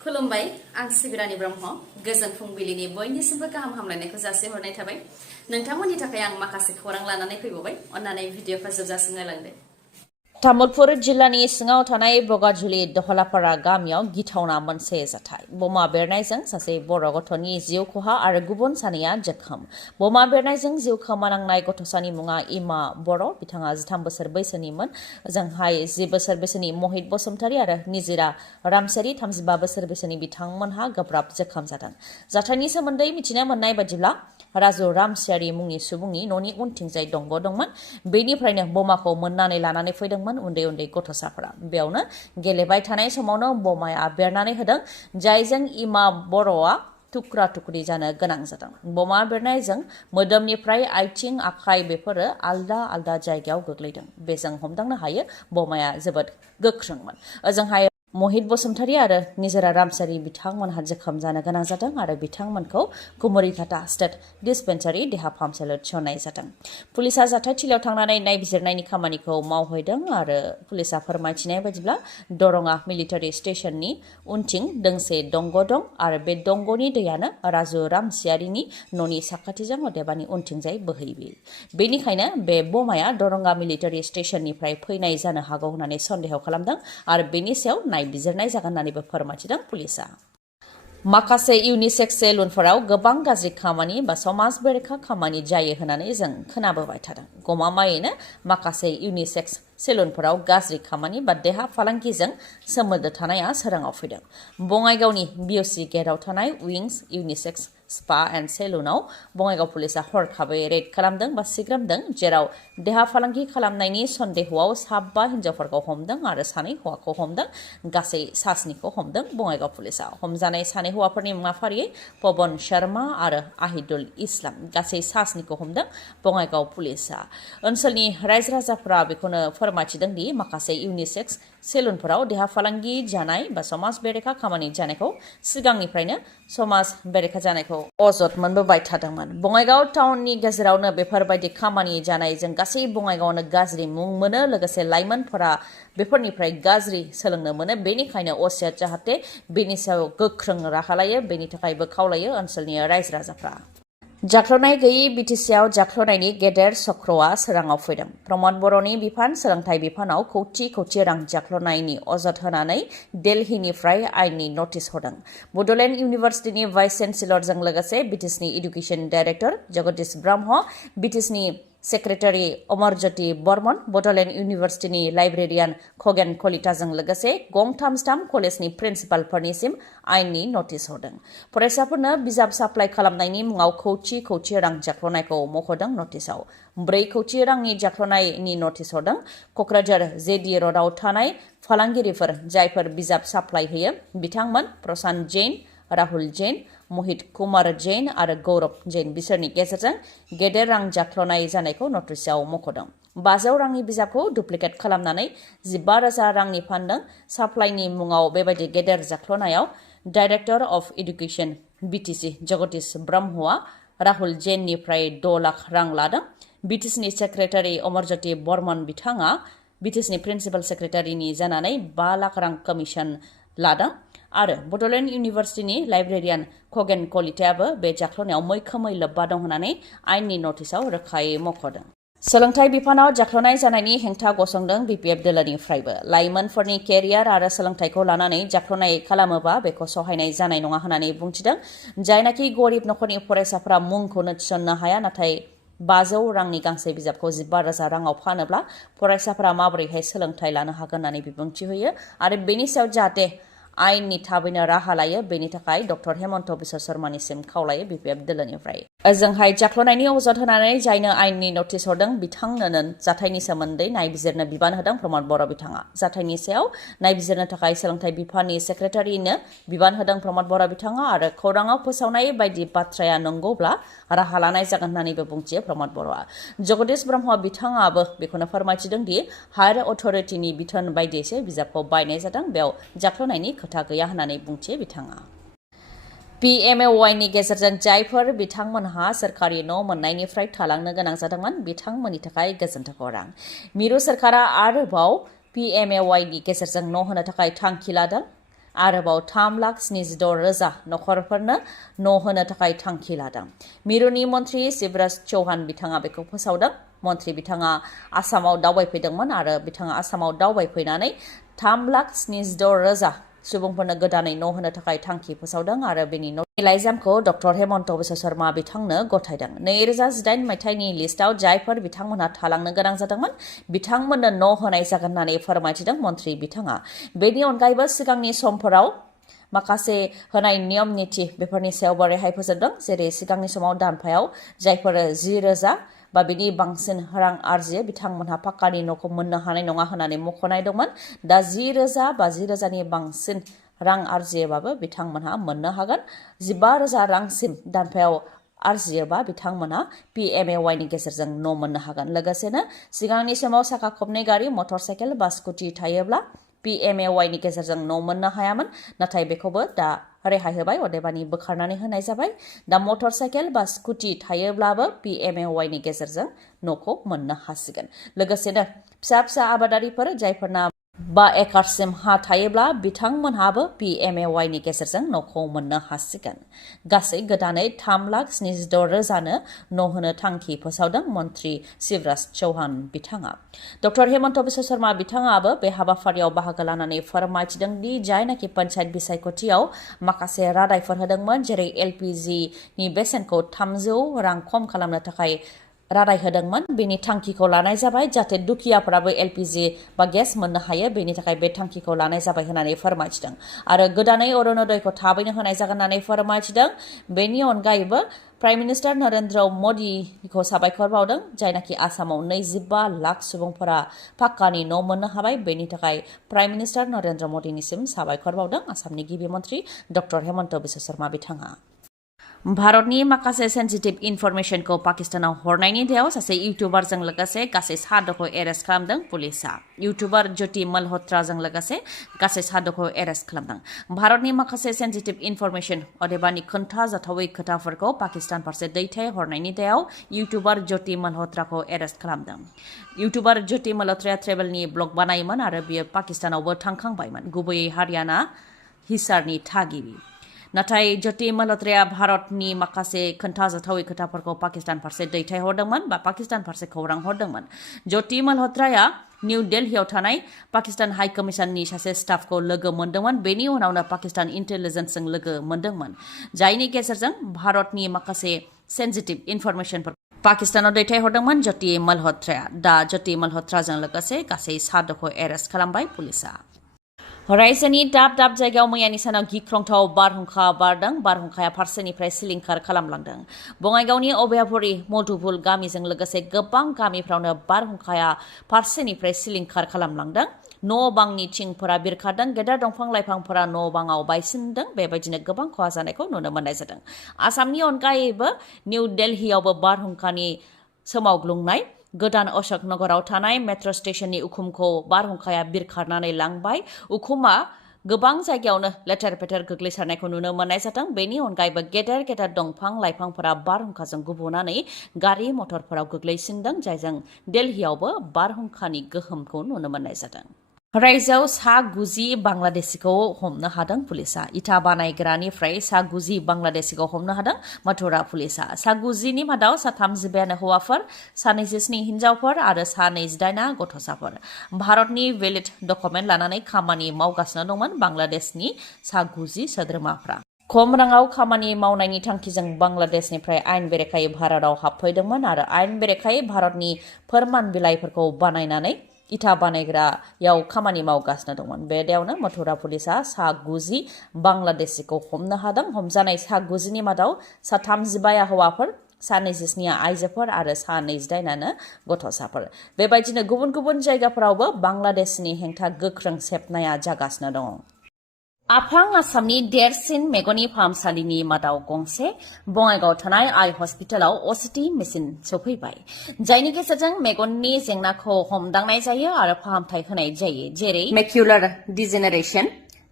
खुलुमबाय आं सिबि रानि ब्रह्म गोजोन फुंबिलिनि बयनिसिमबो गाहाम हामलायनायखौ जासिहरनाय थाबाय नोंथांमोननि थाखाय आं माखासे खौरां लानानै फैबावबाय अन्नानै भिडिअखौ जोबजासिम नायलांदो तामुलपुर जिल्लानि सिङाव थानाय बगाजुलि दहलापारा गामियाव गिथावना मोनसे जाथाय बमा बेरनायजों सासे बर' गथ'नि जिउ खहा आरो गुबुन सानैया जखम बमा बेरनायजों जिउ खोमानांनाय गथ'सानि मुङा इमा बर' बिथाङा 13 बोसोर बैसोनिमोन ओजोंहाय 10 बोसोर बैसोनि महित बसुमतारी आरो निजिरा रामसारी 35 बोसोर बैसोनि बिथांमोनहा गोब्राब जखम जादों जाथायनि सोमोन्दै मिथिनो मोननाय बायदिब्ला राजु रामसियारि मुंनि सुबुंनि न'नि उनथिंजाय दंग दंमोन बेनिफ्रायनो बमाखौ मोननानै लानानै फैदोंमोन उन्दै उन्दै गथ'साफोरा बेयावनो गेलेबाय थानाय समावनो बमाया बेरनानै होदों जायजों इमा बर'आ टुक्रा टुक्रि जानो गोनां जादों बमा बेरनायजों मोदोमनिफ्राय आथिं आखाइ बेफोरो आलदा आलदा जायगायाव गोग्लैदों बेजों हमदांनो हायो बमाया जोबोद गोख्रोंमोन ओजोंहाय महित बसुमतारी आरो निजोरा रामसारी बिथांमोनहा जखम जानो गोनां जादों आरो बिथांमोनखौ कुमरिघाटा स्टेट डिस्पेन्सारि देहा फाहामसालियाव थिसननाय जादों पुलिसा जाथायथिलियाव थांनानै नायबिजिरनायनि खामानिखौ मावहैदों आरो पुलिसा फोरमायथिनाय बायदिब्ला दरंगा मिलिटारि स्टेशननि उनथिं दोंसे दंग दं आरो बे दंगनि दैयानो राजु रामसियारिनि न'नि साखाथिजों अदेबानि उनथिंजाय बोहैबोयो बेनिखायनो बे बमाया दरंगा मिलिटारि स्टेशननिफ्राय फैनाय जानो हागौ होननानै सन्देह खालामदों आरो बेनि सायाव नायबिजिरनाय जागोन होननानैबो फोरमायथिदों पुलिसा माखासे इउनिसेक्स सेलुनफोराव गोबां गाज्रि खामानि बा समाज बेरेखा खामानि जायो होननानै जों खोनाबोबाय थादों गमामायैनो माखासे इउनिसेक्स सेलुनफोराव गाज्रि खामानि बा देहा फालांगिजों सोमोन्दो थानाया सोराङाव फैदों बङाइगावनि बिअसि गेटआव थानाय विंस इउनिसेक्स स्पा एन्ड सेलुनाव बङाइगाव पुलिसा हरखाबै रेड खालामदों बा सिग्रोमदों जेराव देहा फालांगि खालामनायनि सन्देहआव 7 हिन्जावफोरखौ हमदों आरो 2 हौवाखौ हमदों गासै 7 हमदों बङाइगाव पुलिसा हमजानाय 2 हौवाफोरनि मुङा फारियै पवन शर्मा आरो आहिदुल इस्लाम गासै 7 हमदों बङाइगाव पुलिसा ओनसोलनि रायजो राजाफोरा बेखौनो फोरमायथिदों दि माखासे इउनिसेक्स सेलुनफोराव देहा फालांगि जानाय बा समाज बेरेखा खामानि जानायखौ सिगांनिफ्रायनो समाज बेरेखा जानायखौ अजद मोनबोबाय थादोंमोन बङाइगाव टाउननि गेजेरावनो बेफोरबायदि खामानि जानायजों गासै बङाइगावनो गाज्रि मुं मोनो लोगोसे लाइमोनफोरा बेफोरनिफ्राय गाज्रि सोलोंनो मोनो बेनिखायनो असिया जाहाथे बेनि सायाव गोख्रों राहा लायो बेनि थाखायबो खावलायो ओनसोलनि रायजो राजाफ्रा जाख्ल'नाय गैयै बिटिसिआव जाख्ल'नायनि गेदेर चक्रआ सोराङाव फैदों प्रमद बर'नि बिफान सोलोंथाइ बिफानाव कौटि रां जाख्ल'नायनि अजद होनानै दिल्लीनिफ्राय आयेननि नटिस हरदों बड'लेण्ड इउनिभार्सिटिनि भाइस चेन्सेलरजों लोगोसे बिटिसिनि एडुकेसन डाइरेक्टर जगदीश ब्रह्म बिटिसिनि सेक्रेटारि अमरज्योति बर्मन बड'लेण्ड इउनिभार्सिटिनि लाइब्रेरियान खगेन कलिताजों लोगोसे गंथाम कलेजनि प्रिन्सिपालफोरनिसिम आयेननि नटिस हरदों फरायसाफोरनो बिजाब साप्लाइ खालामनायनि मुङाव कौटि रां जाख्ल'नायखौ मख'दों नटिसआव 4 कौटि रांनि जाख्ल'नायनि नटिस हरदों क'क्राझार जेडि र'डआव थानाय फालांगिरिफोर जायफोर बिजाब साप्लाइ होयो बिथांमोन प्रशान्त जैन राहुल जैन महित कुमार जैन आरो गौरव जैन बिसोरनि गेजेरजों गेदेर रां जाख्ल'नाय जानायखौ नटिसआव मख'दों 500 रांनि बिजाबखौ डुप्लिकेट खालामनानै 15,000 रांनि फानदों साप्लाइनि मुङाव बेबायदि गेदेर जाख्ल'नायाव director of education BTC Jagdish Brahma Rahul जैननिफ्राय 6 लाख रां लादों बिटिसिनि सेक्रेटारि अमरज्योति बर्मन बिथाङा बिटिसिनि प्रिन्सिपाल सेक्रेटारिनि जानानै 5 लाख रां कमिसन लादों आरो बड'लेण्ड इउनिभार्सिटिनि लाइब्रेरियान खगेन कलितायाबो बे जाख्ल'नायाव मैखोमै लोब्बा दं होननानै आयेननि नटिसआव रोखायै मख'दों सोलोंथाइ बिफानाव जाख्ल'नाय जानायनि हेंथा गसंदों बिपिएफ दोलोनिफ्रायबो लाइमोनफोरनि केरियार आरो सोलोंथाइखौ लानानै जाख्ल'नाय खालामोबा बेखौ सहायनाय जानाय नङा होननानै बुंथिदों जायनाखि गरिब नखरनि फरायसाफोरा मुंखौनो थिसननो हाया नाथाय 500 रांनि गांसे बिजाबखौ 15,000 राङाव फानोब्ला फरायसाफोरा माबोरैहाय सोलोंथाइ लानो हागोन होननानै बिबुंथि होयो आरो बेनि सायाव जाहाथे आयेननि थाबैनो राहा लायो बेनि थाखाय डक्टर हेमन्त बिश्व शर्मानिसिम खावलायो बिपिएफ दोलोनिफ्राय ओजोंहाय जाख्ल'नायनि अजद होनानै जायनो आयेननि नटिस हरदों बिथांनोनो जाथायनि सोमोन्दै नायबिजिरनो बिबान होदों प्रमद बर' बिथाङा जाथायनि सायाव नायबिजिरनो थाखाय सोलोंथाइ बिफाननि सेक्रेटारिनो बिबान होदों प्रमद बर' बिथाङा आरो खौराङाव फोसावनाय बायदि बाथ्राया नंगौब्ला राहा लानाय जागोन होननानैबो बुंथियो प्रमद बर'आ जगदीश ब्रह्म बिथाङाबो बेखौनो फोरमायथिदों दि हायर अथ'रिटिनि बिथोन बायदियैसो बिजाबखौ बायनाय जादों बेयाव जाख्ल'नायनि खोथा गैया होननानै बुंथियो बिथाङा PMAY गेजेरजों जायफोर बिथांमोनहा सोरखारि न' मोननायनिफ्राय थालांनो गोनां जादोंमोन बिथांमोननि थाखाय गोजोनथाव खौरां मिरु सोरखारा आरोबाव PMAY गेजेरजों न' होनो थाखाय थांखि लादों आरोबाव 3,76,000 नखरफोरनो न' होनो थाखाय थांखि लादों। मिरुनि मन्त्रि शिवराज चौहान बिथाङा बेखौ फोसावदों। मन्त्रि बिथाङा आसामाव दावबायफैदोंमोन आरो बिथाङा आसामाव दावबायफैनानै 3,76,000 सुबुंफोरनो गोदानै न' होनो थाखाय थांखि फोसावदों आरो बेनि लाइजामखौ डक्टर हेमन्त बिश्व शर्मा बिथांनो गथायदों। 2018 मायथाइनि लिस्टआव जायफोर बिथांमोनहा थालांनो गोनां जादोंमोन बिथांमोननो न' होनाय जागोन होननानै फोरमायथिदों मन्त्रि बिथाङा। बेनि अनगायैबो सिगांनि समफोराव माखासे होनाय नियम निति बेफोरनि सायावबो रेहाय फोजोबदों। जेरै सिगांनि समाव दानफायाव जायफोर 10,000 बा बिनि बांसिन रां आरजियो बिथांमोनहा पाक्कानि न'खौ मोननो हानाय नङा होननानै मख'नाय दंमोन। दा 10,000 बा 10,000नि बांसिन रां आरजियोबाबो बिथांमोनहा मोननो हागोन। 15,000 रांसिम दानफायाव आरजियोबा बिथांमोनहा PMAYनि गेजेरजों न' मोननो हागोन। लोगोसेनो सिगांनि समाव साखा खबनै गारि मटर साइकेल बा स्कुटि थायोब्ला PMAYनि गेजेरजों न' मोननो हायामोन। नाथाय बेखौबो दा रेहाय होबाय, अदेबानि बोखारनानै होनाय जाबाय। दा मटर साइकेल बा स्कुटि थायोब्लाबो PMAYनि गेजेरजों न'खौ मोननो हासिगोन। लोगोसेनो फिसा फिसा आबादारिफोर जायफोरना 5 एकरसिम हा थायोब्ला बिथांमोनहाबो PMAYनि गेजेरजों न'खौ मोननो हासिगोन। गासै गोदानै 3,76,000 न' होनो थांखि फोसावदों मन्त्रि शिवराज चौहान बिथाङा। डक्टर हेमन्त बिश्व शर्मा बिथाङाबो बे हाबाफारियाव बाहागो लानानै फोरमायथिदों दि जायनाखि पन्चायत बिसायख'थियाव माखासे रादायफोर होदोंमोन, जेरै LPGनि बेसेनखौ 300 रां खम खालामनो थाखाय रादाय होदोंमोन, बेनि थांखिखौ लानाय जाबाय जाहाथे दुखियाफोराबो LPG बा गेस मोननो हायो। बेनि थाखाय बे थांखिखौ लानाय जाबाय होननानै फोरमायथिदों आरो गोदानै अरुणोदयखौ थाबैनो होनाय जागोन होननानै फोरमायथिदों। बेनि अनगायैबो प्राइम मिनिस्टार नरेन्द्र मदिखौ साबायखर बावदों, जायनाखि आसामाव 25 लाख सुबुंफोरा पाक्कानि न' मोननो हाबाय। बेनि थाखाय प्राइम मिनिस्टार नरेन्द्र मदिनिसिम साबायखर बावदों आसामनि गिबि मन्त्रि डक्टर हेमन्त बिश्व शर्मा बिथाङा। भारतनि माखासे सेन्सिटिभ इनफरमेशनखौ पाकिस्तानाव हरनायनि दायाव सासे इउटुबारजों लोगोसे गासै 7 एरेस्ट खालामदों पुलिसआ। इउटुबार ज्योति मल्हत्राजों लोगोसे गासै 7 एरेस्ट खालामदों। भारतनि माखासे सेन्सिटिभ इनफरमेशन अदेबानि खोन्थाजाथावै खोथाफोरखौ पाकिस्तान फारसे दैथायहरनायनि दायाव इउटुबार ज्योति मल्हत्राखौ एरेस्ट खालामदों। इउटुबार ज्योति मल्हत्राया ट्रेभेलनि ब्लग बानायोमोन आरो बियो पाकिस्तानावबो थांखांबायमोन, गुबैयै हारियाना हिसारनि थागिबि। नाथाय ज्योति मल्हत्राया भारतनि माखासे खोन्थाजाथावै खोथाफोरखौ पाकिस्तान फारसे दैथायहरदोंमोन बा पाकिस्तान फारसे खौरां हरदोंमोन। ज्योति मल्हत्राया निउ दिल्लीयाव थानाय पाकिस्तान हाइ कमिसननि सासे स्टाफखौ लोगो मोन्दोंमोन। बेनि उनावनो पाकिस्तान इन्टेलिजेन्सजों लोगो मोन्दोंमोन, जायनि गेजेरजों भारतनि माखासे सेन्सिटिभ इनफरमेशनफोर पाकिस्तानाव दैथायहरदोंमोन ज्योति मल्हत्राया। दा ज्योति मल्हत्राजों लोगोसे गासै 7 एरेस्ट खालामबाय पुलिसआ। रायजोनि दाब दाब जायगायाव मैयानि सानाव गिख्रंथाव बारहुंखा बारदों। बारहुंखाया फारसेनिफ्राय सिलिंखार खालामलांदों। बङाइगावनि अभयापुरी मधुपुल गामिजों लोगोसे गोबां गामिफ्रावनो बारहुंखाया फारसेनिफ्राय सिलिंखार खालामलांदों। न' बांनि थिंफोरा बिरखारदों, गेदेर दंफां लाइफांफोरा न' बाङाव बायसिनदों। बेबायदिनो गोबां खहा जानायखौ नुनो मोननाय जादों। आसामनि अनगायैबो निउ दिल्लीयावबो बारहुंखानि सोमावग्लुंनाय। गोदान अशोक नगराव थानाय मेट्र' स्टेशननि उखुमखौ बारहुंखाया बिरखारनानै लांबाय। उखुमा गोबां जायगायावनो लेथेर फेथेर गोग्लैसारनायखौ नुनो मोननाय जादों। बेनि अनगायैबो गेदेर गेदेर दंफां लाइफांफोरा बारहुंखाजों गुबुनानै गारि मटरफोराव गोग्लैसिनदों, जायजों दिल्लीयावबो बारहुंखानि गोहोमखौ नुनो मोननाय जादों। रायजोआव 90 बांलादेशिखौ हमनो हादों पुलिसआ। इटा बानायग्रानिफ्राय 90 बांलादेशिखौ हमनो हादों मथुरा पुलिसआ। 90नि मादाव 37 हौवाफोर, 27 हिन्जावफोर आरो 28 गथ'साफोर। भारतनि भेलिड डकुमेन्ट लानानै खामानि मावगासिनो दंमोन बांलादेशनि 90 सोद्रोमाफ्रा। खम राङाव खामानि मावनायनि थांखिजों बांलादेशनिफ्राय आयेन बेरेखायै भारतआव हाबफैदोंमोन आरो आयेन बेरेखायै भारतनि फोरमान बिलाइफोरखौ बानायनानै इटा बानायग्रायाव खामानि मावगासिनो दंमोन। बे दायावनो मथुरा पुलिसआ 90 बांलादेशिखौ हमनो हादों। हमजानाय 90नि मादाव 35 हौवाफोर, 27 आइजोफोर आरो 28 गथ'साफोर। बेबायदिनो गुबुन गुबुन जायगाफोरावबो बांलादेशनि हेंथा गोख्रों सेबनाया जागासिनो दङ। आफां आसामनि देरसिन मेगननि फाहामसालिनि मादाव गंसे बङाइगाव थानाय आइ हस्पिटालाव असिटि मेसिन सौफैबाय, जायनि गेजेरजों मेगननि जेंनाखौ हमदांनाय जायो आरो फाहामथाय होनाय जायो, जेरै मेक्युलार डिजेनेरेशन,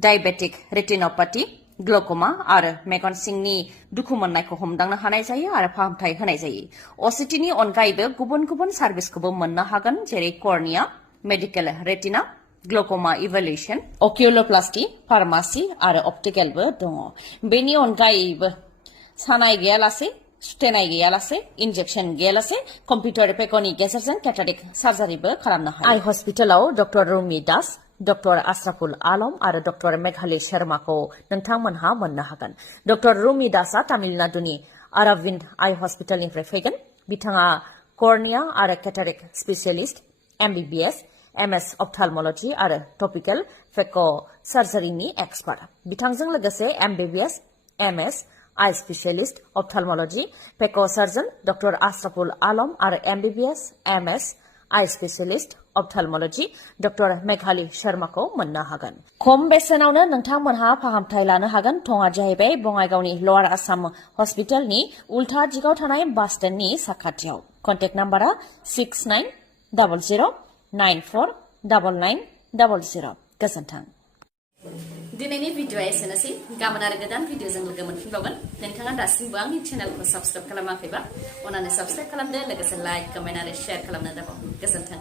डायबेटिक रेटिनोपैथी, ग्लुक'मा आरो मेगन सिंनि दुखु मोननायखौ हमदांनो हानाय जायो आरो फाहामथाय होनाय जायो। असिटिनि अनगायैबो गुबुन गुबुन सार्भिसखौबो मोननो हागोन, जेरै कर्निया, मेडिकेल रेटिना, ग्लक'मा इभेलुसन अकिउल'प्लास्टि फार्मासि आरो अप्टिकेलबो दङ बेनि अनगायैबो सानाय गैयालासे सुथेनाय गैयालासे इन्जेक्सन गैयालासे कम्पिउटार पेकनि गेजेरजों केटारेक्ट सार्जारिबो खालामनो हायो आइ हस्पिटालाव डक्टर रुमि दास डक्टर आशराफुल आलम आरो डक्टर मेघाली शर्माखौ नोंथांमोनहा मोननो हागोन डक्टर रुमि दासआ तामिलनाडुनि अरविन्द आइ हस्पिटालनिफ्राय फैगोन बिथाङा कर्निया आरो केटारेक्ट स्पेसियलिस्ट MBBS MS अप्थालमलजि आरो टपिकल फेक' सार्जारिनि एक्सपार्ट बिथांजों लोगोसे MBBS MS आइ स्पेसियलिस्ट अप्थालमलजि फेक' सार्जन डक्टर आशराफुल आलम आरो MBBS MS आइ स्पेसियलिस्ट अप्थालमलजि डक्टर मेघाली शर्माखौ मोननो हागोन खम बेसेनावनो नोंथांमोनहा फाहामथाय लानो हागोन थङा जाहैबाय बङाइगावनि लवार आसाम हस्पिटालनि उल्था दिगाव थानाय बास स्टेन्डनि साखाथियाव कन्टेक्ट नाम्बारा 6900949900 गोजोन्थों दिनैनि भिडिअआ एसेनोसै गाबोन आरो गोदान भिडिअजों लोगो मोनफिनबावगोन नोंथाङा दासिमबो आंनि चेनेलखौ साबस्क्राइब खालामाखैबा अन्नानै साबस्क्राइब खालामदो लोगोसे लाइक कमेन्ट आरो शेयार खालामनो दाबाव गोजोन्थों